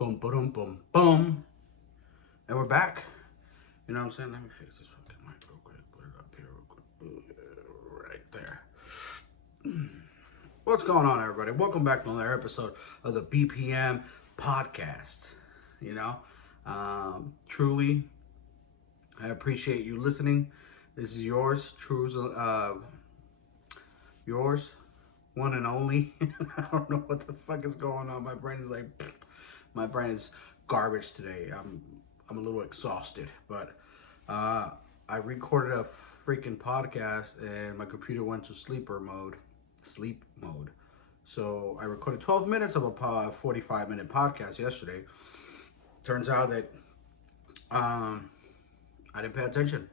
Boom, boom, boom, boom. And we're back. You know what I'm saying? Let me fix this fucking mic real quick. Put it up here real quick. Right there. What's going on, everybody? Welcome back to another episode of the BPM podcast. You know, truly, I appreciate you listening. This is yours, one and only. I don't know what the fuck is going on. My brain is garbage today. I'm a little exhausted, but I recorded a freaking podcast and my computer went to sleep mode. So I recorded 12 minutes of a 45-minute podcast yesterday. Turns out that I didn't pay attention.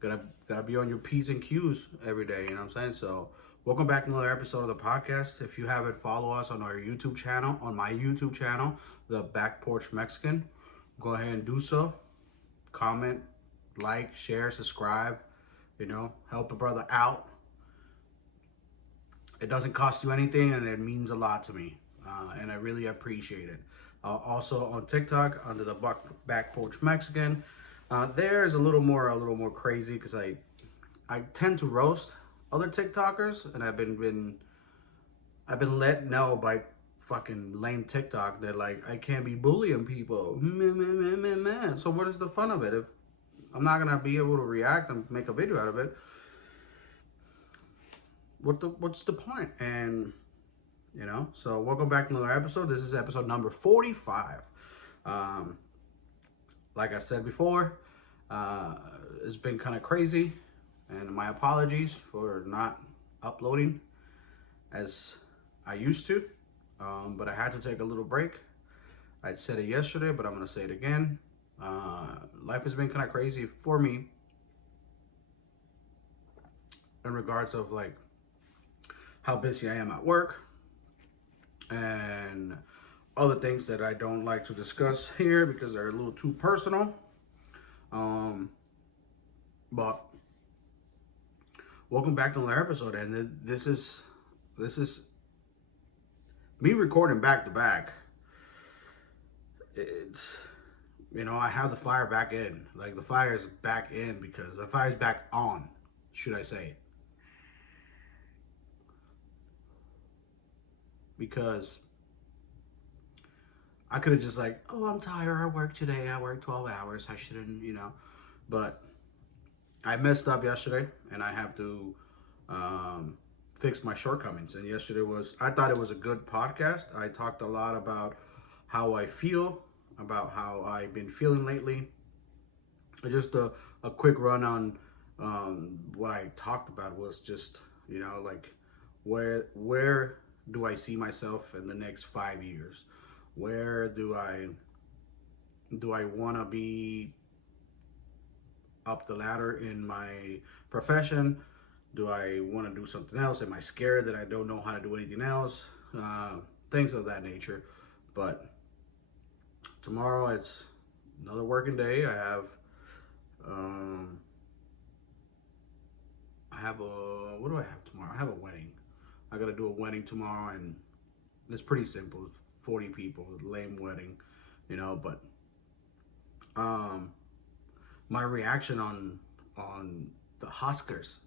Gotta be on your P's and Q's every day. You know what I'm saying? So welcome back to another episode of the podcast. If you haven't followed us on our YouTube channel, on my YouTube channel, the Back Porch Mexican, go ahead and do so. Comment, like, share, subscribe. Help a brother out. It doesn't cost you anything, and it means a lot to me, and I really appreciate it. Also on TikTok under the Back Porch Mexican. There's a little more crazy because I tend to roast other TikTokers, and I've been let know by fucking lame TikTok that like I can't be bullying people. So what is the fun of it if I'm not gonna be able to react and make a video out of it? What's the point? And so welcome back to another episode. This is episode number 45. Like I said before, it's been kind of crazy, and my apologies for not uploading as I used to, but I had to take a little break. I said it yesterday, but I'm gonna say it again. Life has been kind of crazy for me in regards of like how busy I am at work and other things that I don't like to discuss here because they're a little too personal. But welcome back to another episode, and this is me recording back to back. It's I have the fire back in, like the fire is back in because the fire's back on, should I say? Because I could have just like, oh, I'm tired. I worked today. I worked 12 hours. I shouldn't, But I messed up yesterday, and I have to fix my shortcomings. And I thought it was a good podcast. I talked a lot about how I feel, about how I've been feeling lately. Just a quick run on what I talked about was just, like where do I see myself in the next 5 years? Where do I want to be up the ladder in my profession? Do I want to do something else? Am I scared that I don't know how to do anything else? Things of that nature. But tomorrow it's another working day. I have what do I have tomorrow? I have a wedding. I gotta do a wedding tomorrow, and it's pretty simple. 40 people, lame wedding, but my reaction on the Oscars,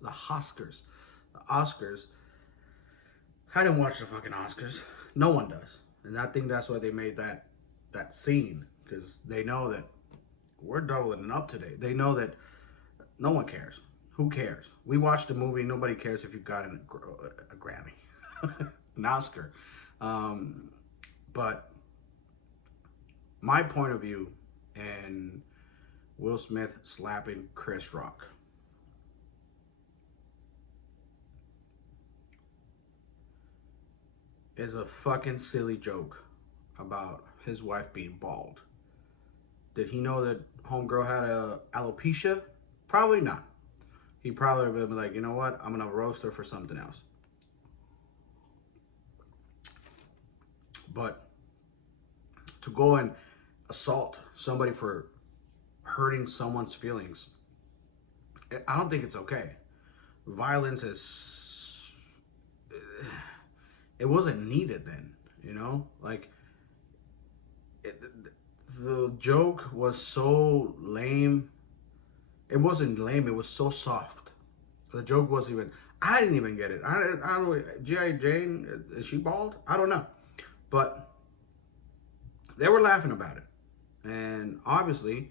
I didn't watch the fucking Oscars. No one does. And I think that's why they made that scene, because they know that we're doubling it up today. They know that no one cares. Who cares? We watched the movie. Nobody cares if you got a Grammy, an Oscar. But my point of view, and Will Smith slapping Chris Rock, is a fucking silly joke about his wife being bald. Did he know that homegirl had alopecia? Probably not. He probably would be like, you know what? I'm gonna roast her for something else. But to go and assault somebody for hurting someone's feelings, I don't think it's okay. Violence it wasn't needed then, like the joke was so lame. It wasn't lame. It was so soft. The joke wasn't even. I didn't even get it. I don't know. G.I. Jane, is she bald? I don't know. But they were laughing about it. And obviously,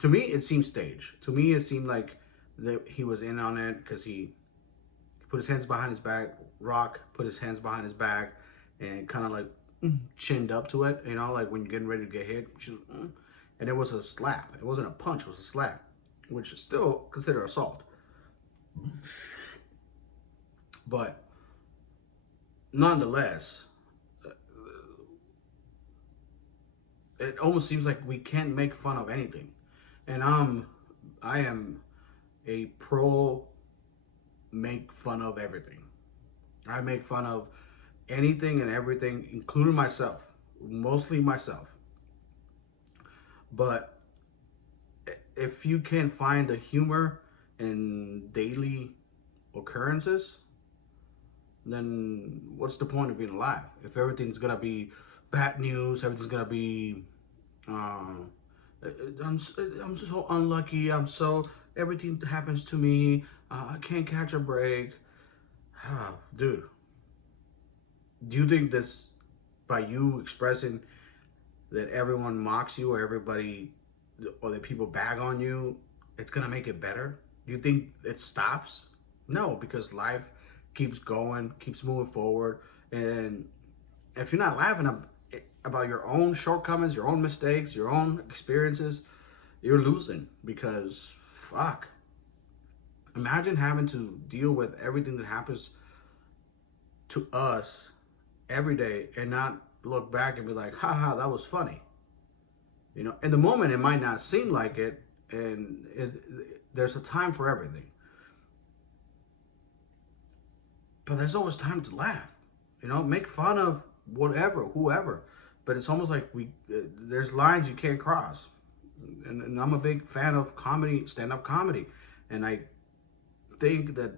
to me, it seemed staged. To me, it seemed like that he was in on it because he put his hands behind his back. Rock put his hands behind his back and kind of like chinned up to it. You know, like when you're getting ready to get hit. And it was a slap. It wasn't a punch. It was a slap, which is still considered assault. But nonetheless, it almost seems like we can't make fun of anything. And I am a pro make fun of everything. I make fun of anything and everything, including myself, mostly myself. But if you can find the humor in daily occurrences, then what's the point of being alive? If everything's gonna be bad news, everything's gonna be, um, I'm I'm so unlucky. I'm so everything happens to me. I can't catch a break. Dude, do you think this by you expressing that everyone mocks you or everybody or that people bag on you, it's gonna make it better? Do you think it stops? No, because life keeps going, keeps moving forward, and if you're not laughing about your own shortcomings, your own mistakes, your own experiences, you're losing because fuck. Imagine having to deal with everything that happens to us every day and not look back and be like, haha, that was funny. You know, in the moment it might not seem like it, and there's a time for everything. But there's always time to laugh. You know, make fun of whatever, whoever. But it's almost like there's lines you can't cross. And I'm a big fan of comedy, stand-up comedy, and I think that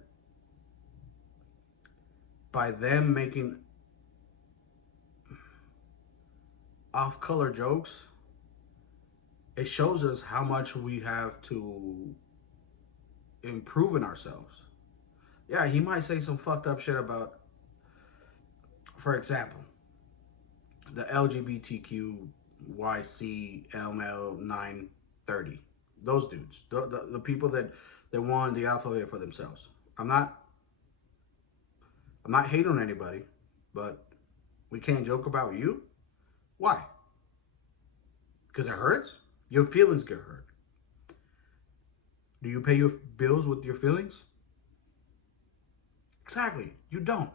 by them making off-color jokes, it shows us how much we have to improve in ourselves. Yeah, he might say some fucked up shit about, for example, the LGBTQYCML 930. Those dudes, the people that won the alphabet for themselves. I'm not I'm not hating on anybody, but we can't joke about you. Why? Because it hurts. Your feelings get hurt. Do you pay your bills with your feelings? Exactly. You don't.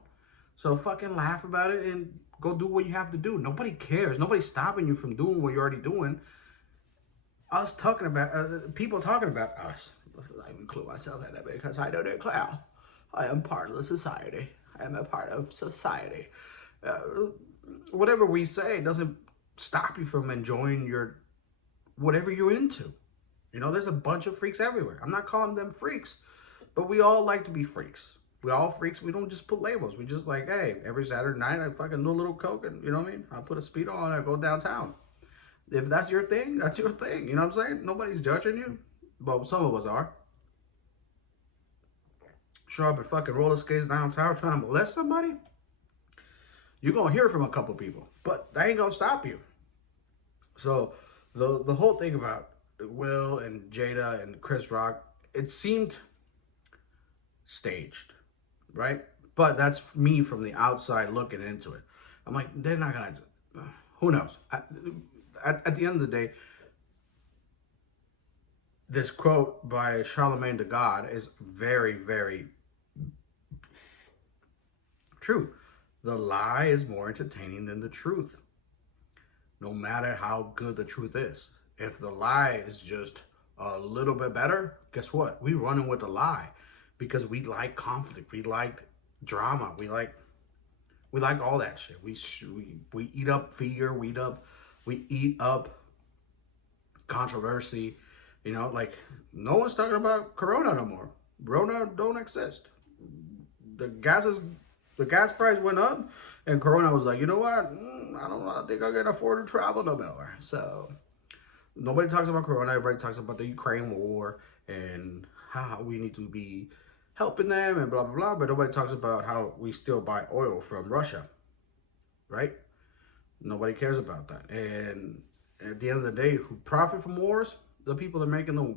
So fucking laugh about it and go do what you have to do. Nobody cares. Nobody's stopping you from doing what you're already doing. Us talking about people talking about us. I include myself in it because I don't declare. I am part of the society. I am a part of society. Uh, Whatever we say doesn't stop you from enjoying your whatever you're into. You know, there's a bunch of freaks everywhere. I'm not calling them freaks, but we all like to be freaks. We all freaks. We don't just put labels. We just like, hey, every Saturday night I fucking do a little coke and you know what I mean? I put a speedo on and I go downtown. If that's your thing, that's your thing. You know what I'm saying? Nobody's judging you. Well, some of us are. Show up at fucking roller skates downtown trying to molest somebody? You're gonna hear from a couple people, but that ain't gonna stop you. So the whole thing about Will and Jada and Chris Rock, it seemed staged, right? But that's me from the outside looking into it. I'm like, they're not gonna. Who knows? At the end of the day, this quote by Charlemagne the God is very, very true. The lie is more entertaining than the truth, no matter how good the truth is. If the lie is just a little bit better, guess what? We running with the lie because we like conflict, we like drama, we like all that shit. We eat up fear, we eat up controversy. You know, like no one's talking about Corona no more. Corona don't exist. The gas is The gas price went up, and Corona was like, you know what? I don't know. I think I can afford to travel no more. So nobody talks about Corona. Everybody talks about the Ukraine war and how we need to be helping them and blah blah blah. But nobody talks about how we still buy oil from Russia, right? Nobody cares about that. And at the end of the day, who profit from wars? The people that are making the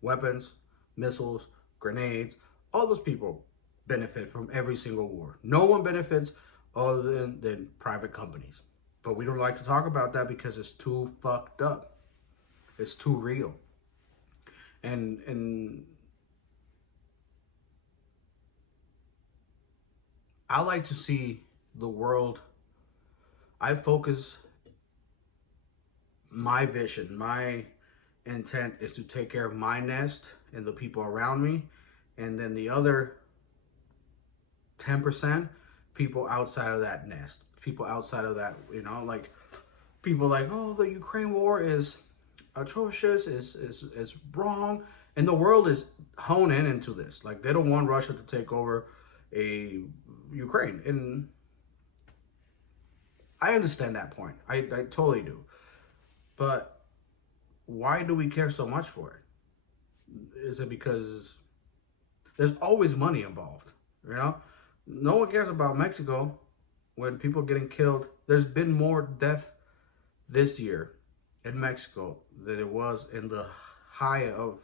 weapons, missiles, grenades. All those people benefit from every single war. No one benefits other than private companies. But we don't like to talk about that because it's too fucked up. It's too real. And I like to see the world. I focus my vision, my intent is to take care of my nest and the people around me, and then the other 10% people outside of that nest, people outside of that, like people like, oh, the Ukraine war is atrocious, is wrong, and the world is honed in into this. Like they don't want Russia to take over a Ukraine, and I understand that point. I totally do. But why do we care so much for it? Is it because there's always money involved? You know, no one cares about Mexico when people are getting killed. There's been more death this year in Mexico than it was in the height of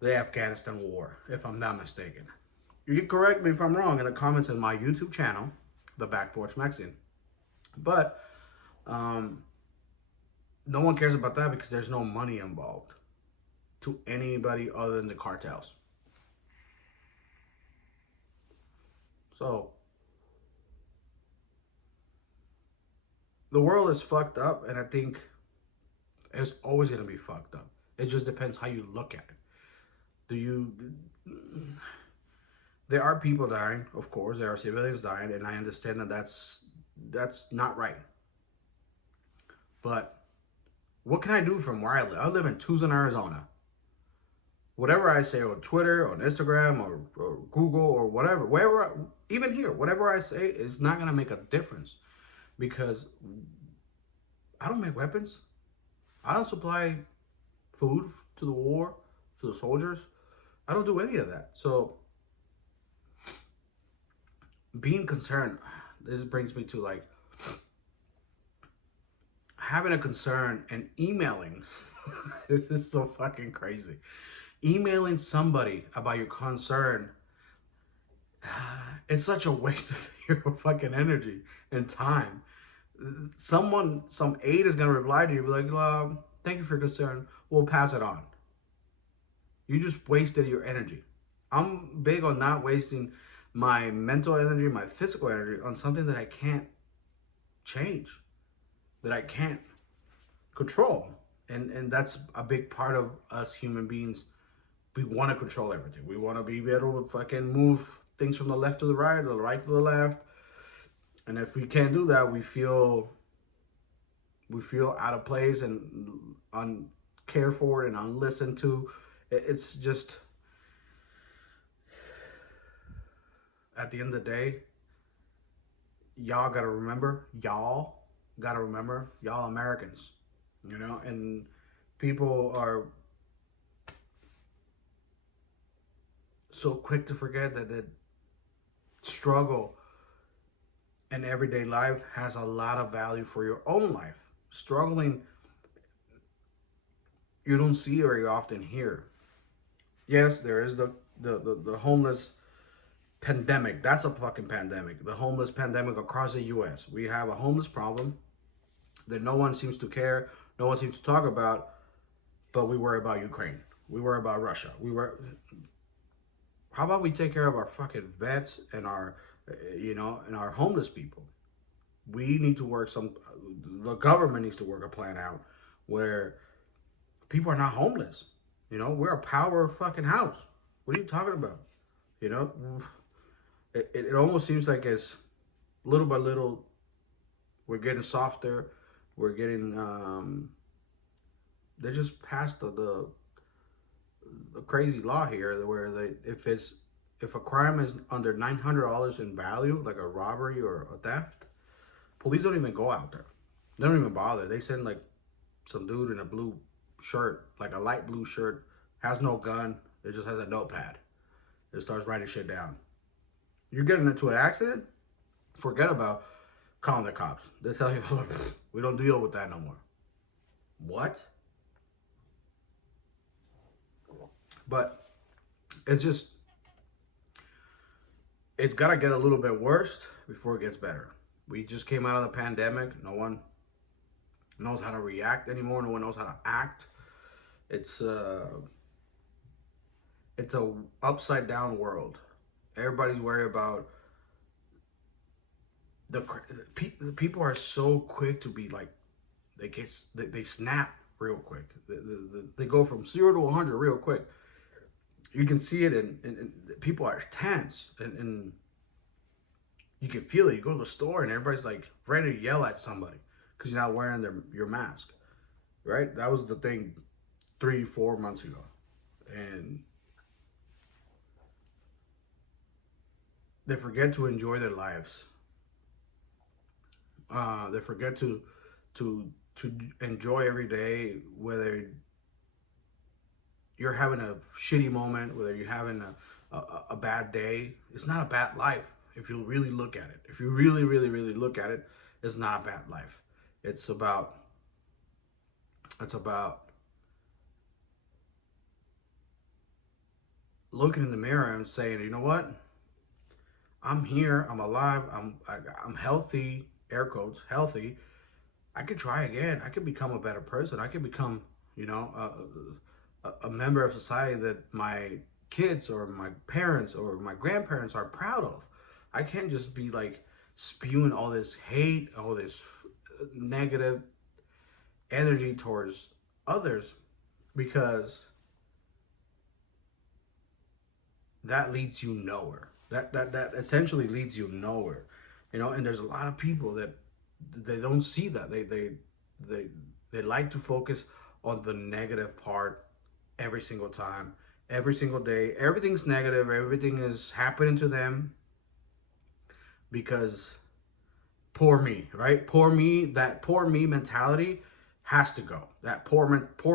the Afghanistan war, if I'm not mistaken. You can correct me if I'm wrong in the comments in my YouTube channel, The Back Porch Mexican. But no one cares about that because there's no money involved to anybody other than the cartels. So the world is fucked up, and I think it's always going to be fucked up. It just depends how you look at it. Do you? There are people dying, of course. There are civilians dying, and I understand that that's not right. But what can I do from where I live? I live in Tucson, Arizona. Whatever I say on Twitter, on Instagram, or Google, or whatever, wherever, even here, whatever I say is not gonna make a difference because I don't make weapons. I don't supply food to the war, to the soldiers. I don't do any of that. So being concerned, this brings me to like having a concern and emailing. This is so fucking crazy. Emailing somebody about your concern, it's such a waste of your fucking energy and time. Some aide is gonna reply to you, be like, "Thank you for your concern. We'll pass it on." You just wasted your energy. I'm big on not wasting my mental energy, my physical energy on something that I can't change, that I can't control. And that's a big part of us human beings. We want to control everything. We want to be able to fucking move things from the left to the right, or the right to the left. And if we can't do that, we feel out of place and uncared for and unlistened to. It's just at the end of the day, y'all gotta remember, y'all Americans, and people are so quick to forget that the struggle in everyday life has a lot of value for your own life. Struggling, you don't see very often here. Yes, there is the homeless pandemic. That's a fucking pandemic. The homeless pandemic across the U.S. We have a homeless problem that no one seems to care, no one seems to talk about, but we worry about Ukraine. We worry about Russia. How about we take care of our fucking vets and our homeless people? We need to work the government needs to work a plan out where people are not homeless. We're a power fucking house. What are you talking about? You know, it almost seems like it's little by little we're getting softer. We're getting they just passed the crazy law here where if it's if a crime is under $900 in value, like a robbery or a theft, police don't even go out there. They don't even bother. They send like some dude in a blue shirt, like a light blue shirt, has no gun. It just has a notepad. It starts writing shit down. You're getting into an accident? Forget about calling the cops. They tell you, we don't deal with that no more. What? But it's just, it's got to get a little bit worse before it gets better. We just came out of the pandemic. No one knows how to react anymore. No one knows how to act. It's it's a upside down world. Everybody's worried about the people are so quick to be like they snap real quick. They go from 0 to 100 real quick. You can see it, and people are tense, and you can feel it. You go to the store, and everybody's like ready to yell at somebody because you're not wearing your mask, right? That was the thing 3-4 months ago, and they forget to enjoy their lives. They forget to enjoy every day, whether you're having a shitty moment, whether you're having a bad day. It's not a bad life if you really look at it. If you really, really, really look at it, it's not a bad life. It's about looking in the mirror and saying, you know what? I'm here. I'm alive. I'm healthy. Air quotes, healthy. I could try again. I could become a better person. I could become, you know, a member of society that my kids or my parents or my grandparents are proud of. I can't just be like spewing all this hate, all this negative energy towards others, because that leads you nowhere. That essentially leads you nowhere. You know, and there's a lot of people that they don't see that. They they like to focus on the negative part every single time, every single day. Everything's negative. Everything is happening to them because poor me, right? Poor me. That poor me mentality has to go. That poor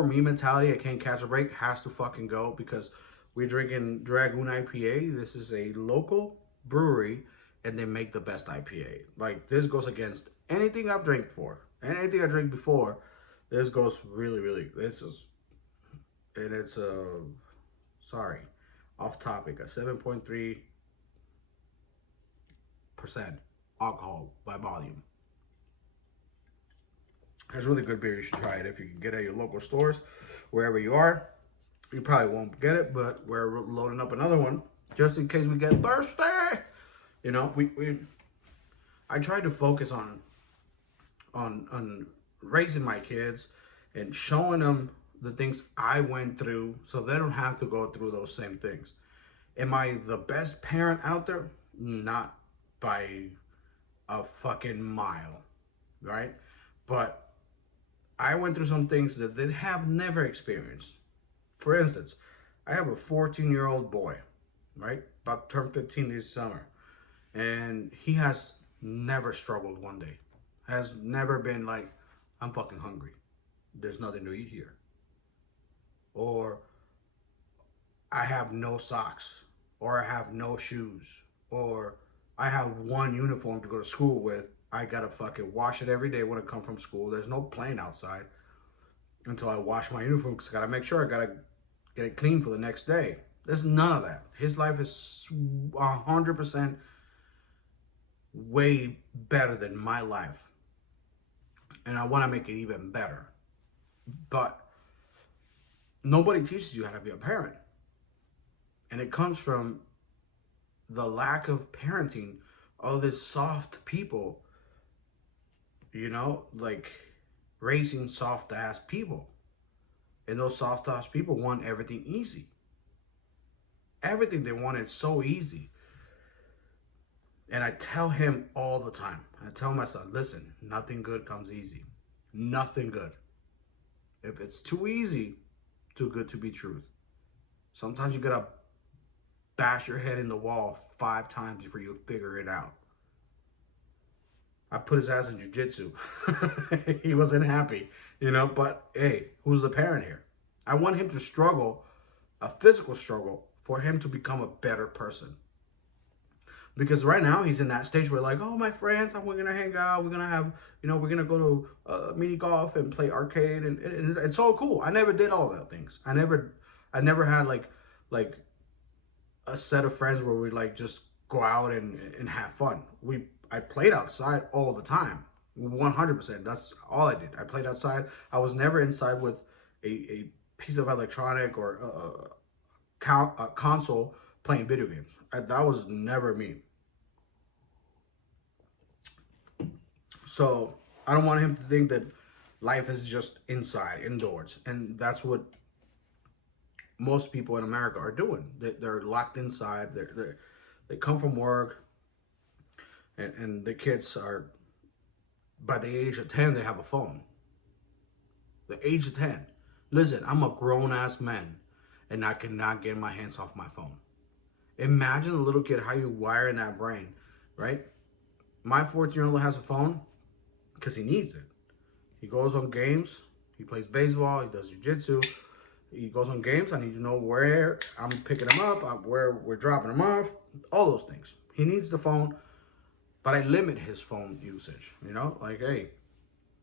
me mentality, I can't catch a break, has to fucking go, because we're drinking Dragoon IPA. This is a local brewery, and they make the best IPA. Like, this goes against anything I've drank before, anything I drank before. This goes really, really. This is, and it's sorry, off topic. A 7.3% alcohol by volume. It's really good beer. You should try it if you can get it at your local stores, wherever you are. You probably won't get it, but we're loading up another one just in case we get thirsty. You know, I tried to focus on raising my kids and showing them the things I went through so they don't have to go through those same things. Am I the best parent out there? Not by a fucking mile, right? But I went through some things that they have never experienced. For instance, I have a 14-year-old boy, right? About to turn 15 this summer. And he has never struggled one day. Has never been like, I'm fucking hungry. There's nothing to eat here. Or I have no socks. Or I have no shoes. Or I have one uniform to go to school with. I gotta fucking wash it every day when I come from school. There's no playing outside until I wash my uniform, because I gotta make sure I gotta get it clean for the next day. There's none of that. His life is 100% way better than my life. And I want to make it even better. But nobody teaches you how to be a parent. And it comes from the lack of parenting, all this soft people, you know, like raising soft ass people. And those soft ass people want everything easy. Everything they want is so easy. And I tell him all the time, I tell my son, listen, nothing good comes easy. Nothing good. If it's too easy, too good to be truth. Sometimes you gotta bash your head in the wall 5 times before you figure it out. I put his ass in jujitsu. He wasn't happy, but hey, who's the parent here? I want him to struggle, a physical struggle, for him to become a better person. Because right now he's in that stage where like, oh, my friends, we're gonna hang out, we're gonna have, we're gonna go to mini golf and play arcade, and it's all cool. I never did all that things. I never had like a set of friends where we like just go out and have fun. I played outside all the time, 100%. That's all I did. I played outside. I was never inside with a piece of electronic or a console playing video games. That was never me. So I don't want him to think that life is just inside, indoors, and that's what most people in America are doing. They're locked inside. They come from work, and the kids are, by the age of 10, they have a phone. The age of 10. Listen, I'm a grown ass man, and I cannot get my hands off my phone. Imagine a little kid, how you wire in that brain, right? My 14-year-old has a phone because he needs it. He goes on games. He plays baseball. He does jiu-jitsu. He goes on games. I need to know where I'm picking him up, where we're dropping him off, all those things. He needs the phone, but I limit his phone usage. Like, hey,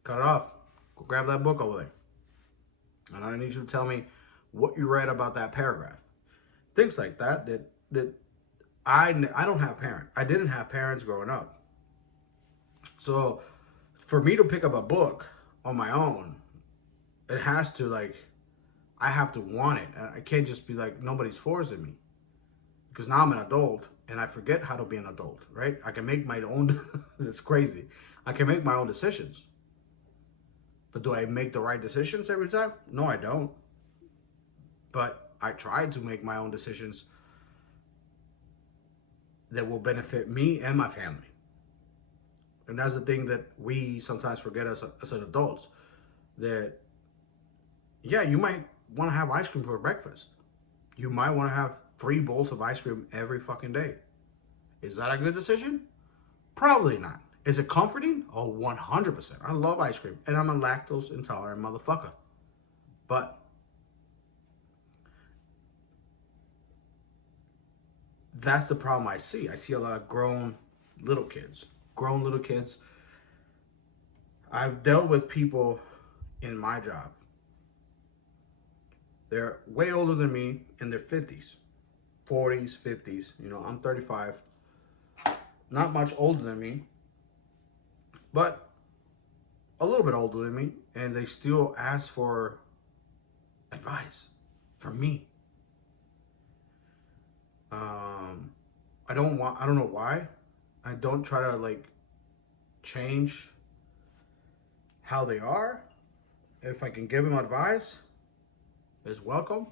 cut it off. Go grab that book over there. And I need you to tell me what you read about that paragraph. Things like that I don't have parents. I didn't have parents growing up. So for me to pick up a book on my own, it has to I have to want it. I can't just be like, nobody's forcing me. Because now I'm an adult and I forget how to be an adult, right? I can make my own, it's crazy. I can make my own decisions. But do I make the right decisions every time? No, I don't. But I try to make my own decisions that will benefit me and my family. And that's the thing that we sometimes forget as adults. That, yeah, you might want to have ice cream for breakfast. You might want to have 3 bowls of ice cream every fucking day. Is that a good decision? Probably not. Is it comforting? Oh, 100%. I love ice cream. And I'm a lactose intolerant motherfucker. But that's the problem I see. I see a lot of grown little kids. I've dealt with people in my job. They're way older than me, in their 50s, 40s, 50s. I'm 35. Not much older than me, but a little bit older than me. And they still ask for advice from me. I don't know why. I don't try to change how they are. If I can give them advice, it's welcome.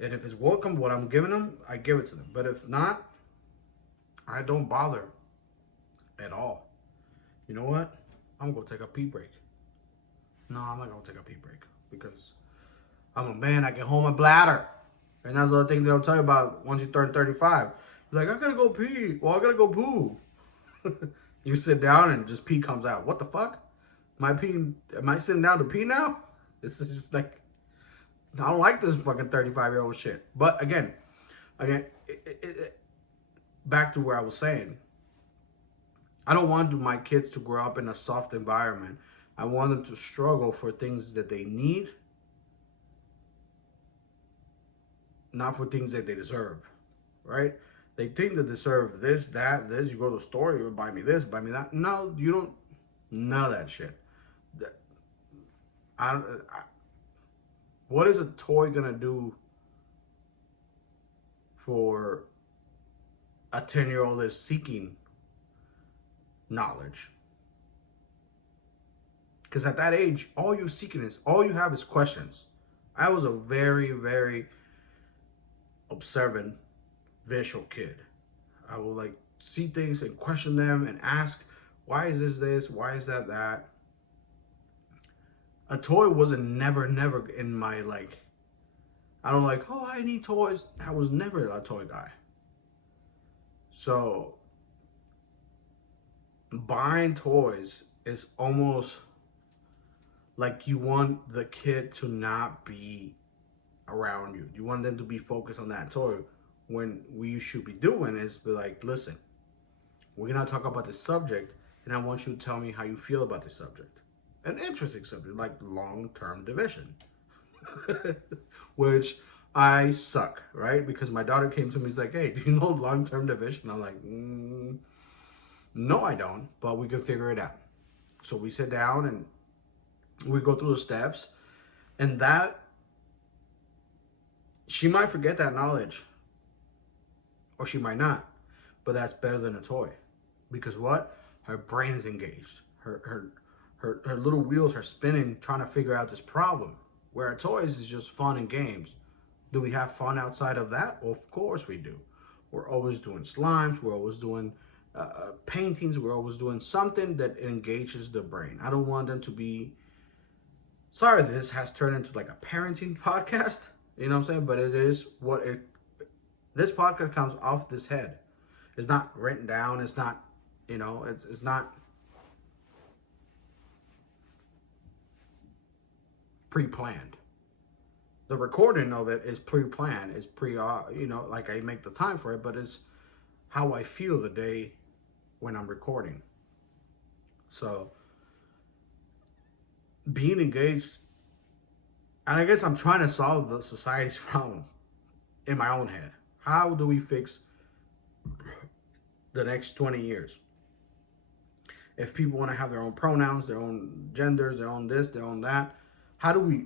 And if it's welcome, what I'm giving them, I give it to them. But if not, I don't bother at all. You know what? I'm going to take a pee break. No, I'm not going to take a pee break because I'm a man. I can hold my bladder. And that's the other thing they'll tell you about once you turn 35. You're like, I got to go pee. Well, I got to go poo. You sit down and just pee comes out. What the fuck? Am I sitting down to pee now? This is just like, I don't like this fucking 35-year-old shit. But again, back to where I was saying, I don't want my kids to grow up in a soft environment. I want them to struggle for things that they need, not for things that they deserve, right? They think they deserve this, that, this. You go to the store, you buy me this, buy me that. No, you don't. None of that shit. What is a toy gonna do for a 10-year-old that's seeking knowledge? Because at that age, all you have is questions. I was a very, very observant, visual kid. I will see things and question them and ask, why is this? Why is that? A toy wasn't never in my I don't like, oh, I need toys. I was never a toy guy. So buying toys is almost like you want the kid to not be around you. You want them to be focused on that toy when what you should be doing is be like, listen, we're gonna talk about this subject, and I want you to tell me how you feel about this subject. An interesting subject like long-term division, which I suck, right? Because my daughter came to me, and like, hey, do you know long-term division? I'm like, no, I don't, but we can figure it out. So we sit down and we go through the steps, and that she might forget that knowledge, or she might not, but that's better than a toy, because what? Her brain is engaged. Her little wheels are spinning, trying to figure out this problem. Where a toys is just fun and games. Do we have fun outside of that? Well, of course we do. We're always doing slimes. We're always doing paintings. We're always doing something that engages the brain. I don't want them to be. Sorry, this has turned into like a parenting podcast. You know what I'm saying? But it is what it. This podcast comes off this head. It's not written down. It's not. It's not pre-planned. The recording of it is pre-planned. It's like I make the time for it, but it's how I feel the day when I'm recording. So being engaged, and I guess I'm trying to solve the society's problem in my own head. How do we fix the next 20 years? If people want to have their own pronouns, their own genders, their own this, their own that, how do we?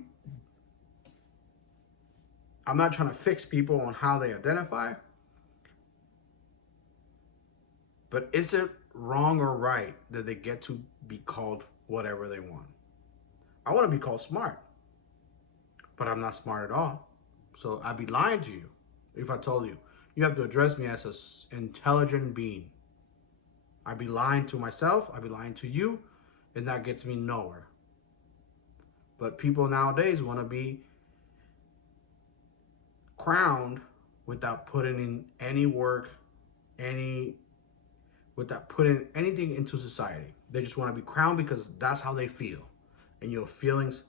I'm not trying to fix people on how they identify, but is it wrong or right that they get to be called whatever they want? I want to be called smart, but I'm not smart at all. So I'd be lying to you if I told you, you have to address me as an intelligent being. I'd be lying to myself, I'd be lying to you, and that gets me nowhere. But people nowadays want to be crowned without putting in any work, without putting anything into society. They just want to be crowned because that's how they feel. And your feelings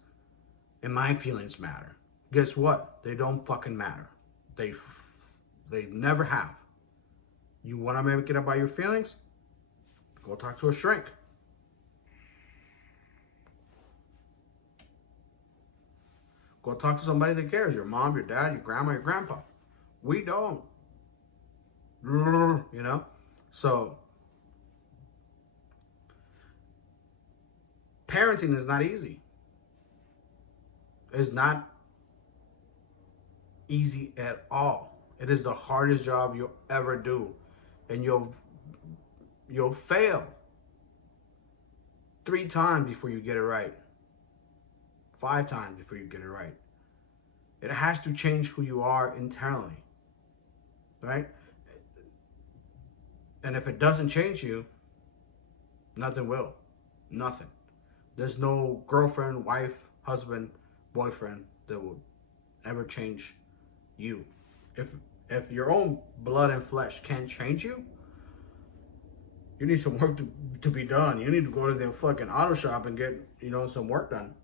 and my feelings matter. Guess what? They don't fucking matter. They never have. You want to make it about your feelings? Go talk to a shrink. Go talk to somebody that cares. Your mom, your dad, your grandma, your grandpa. We don't. So parenting is not easy. It's not easy at all. It is the hardest job you'll ever do. And you'll fail 3 times before you get it right. 5 times before you get it right. It has to change who you are internally. Right? And if it doesn't change you, nothing will. Nothing. There's no girlfriend, wife, husband, boyfriend that will ever change you. If your own blood and flesh can't change you, you need some work to be done. You need to go to the fucking auto shop and get, some work done.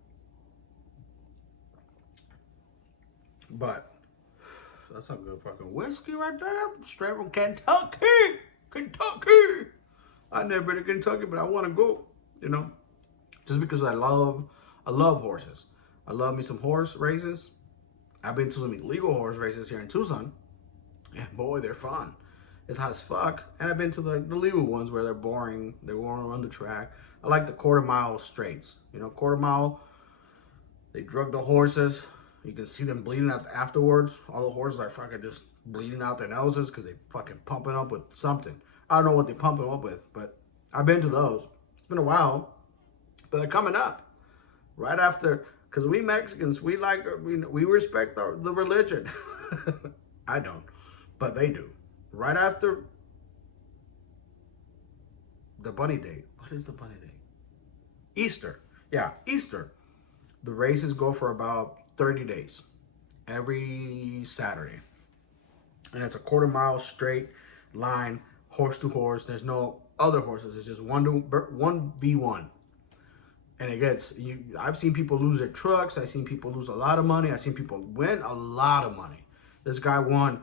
But that's a good fucking whiskey right there. Straight from Kentucky. Kentucky. I've never been to Kentucky, but I want to go, just because I love horses. I love me some horse races. I've been to some illegal horse races here in Tucson. And boy, they're fun. It's hot as fuck. And I've been to the legal ones where they're boring. They won't run the track. I like the quarter-mile straights. Quarter-mile, they drug the horses. You can see them bleeding out afterwards. All the horses are fucking just bleeding out their noses because they fucking pumping up with something. I don't know what they pump them up with, but I've been to those. It's been a while, but they're coming up right after. Because we Mexicans, we respect the religion. I don't, but they do. Right after the bunny day. What is the bunny day? Easter. Yeah, Easter. The races go for about 30 days. every Saturday. And it's a quarter-mile straight line, horse to horse. There's no other horses. It's just 1v1. And it gets you. I've seen people lose their trucks. I've seen people lose a lot of money. I've seen people win a lot of money. This guy won.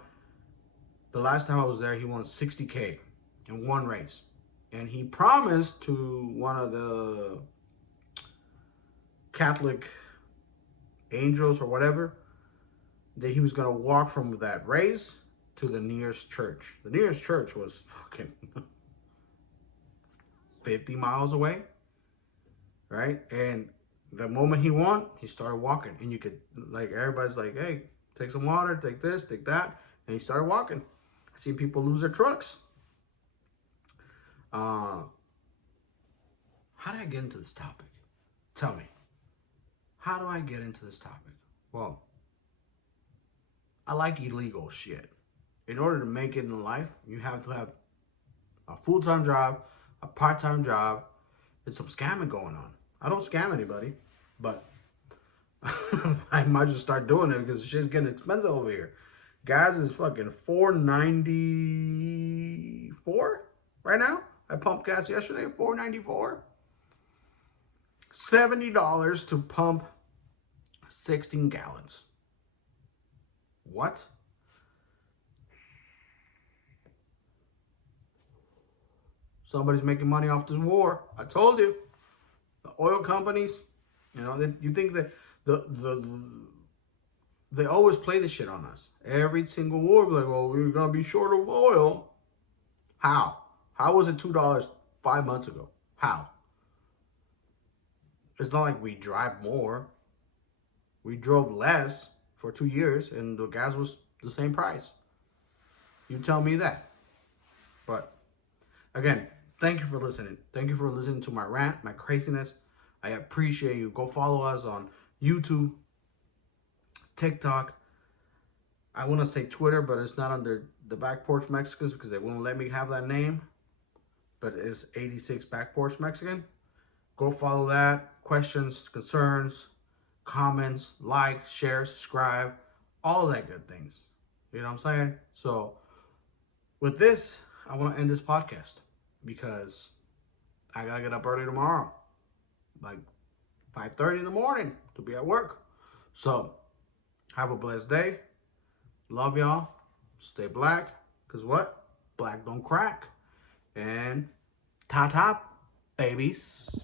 The last time I was there, he won 60K in one race, and he promised to one of the Catholic angels or whatever that he was gonna walk from that race to the nearest church. The nearest church was fucking 50 miles away, right? And the moment he won, he started walking, and you could, like, everybody's like, "Hey, take some water, take this, take that," and he started walking. I see people lose their trucks. How did I get into this topic? Tell me. How do I get into this topic? Well, I like illegal shit. In order to make it in life, you have to have a full-time job, a part-time job, and some scamming going on. I don't scam anybody, but I might just start doing it because shit's getting expensive over here. Gas is fucking $4.94 right now. I pumped gas yesterday, $4.94. $70 to pump 16 gallons. What? Somebody's making money off this war. I told you. The oil companies, you think that they always play this shit on us. Every single war, like, "Oh, we're gonna be short of oil." How? How was it $2 5 months ago? How? It's not like we drive more. We drove less for 2 years, and the gas was the same price. You tell me that. But again, thank you for listening. Thank you for listening to my rant, my craziness. I appreciate you. Go follow us on YouTube, TikTok. I want to say Twitter, but it's not under the Back Porch Mexicans because they won't let me have that name. But it's 86 Back Porch Mexican. Go follow that. Questions, concerns, comments, like, share, subscribe, all that good things. You know what I'm saying? So with this, I want to end this podcast because I got to get up early tomorrow, like 5:30 in the morning to be at work. So have a blessed day. Love y'all. Stay black. Because what? Black don't crack. And ta-ta, babies.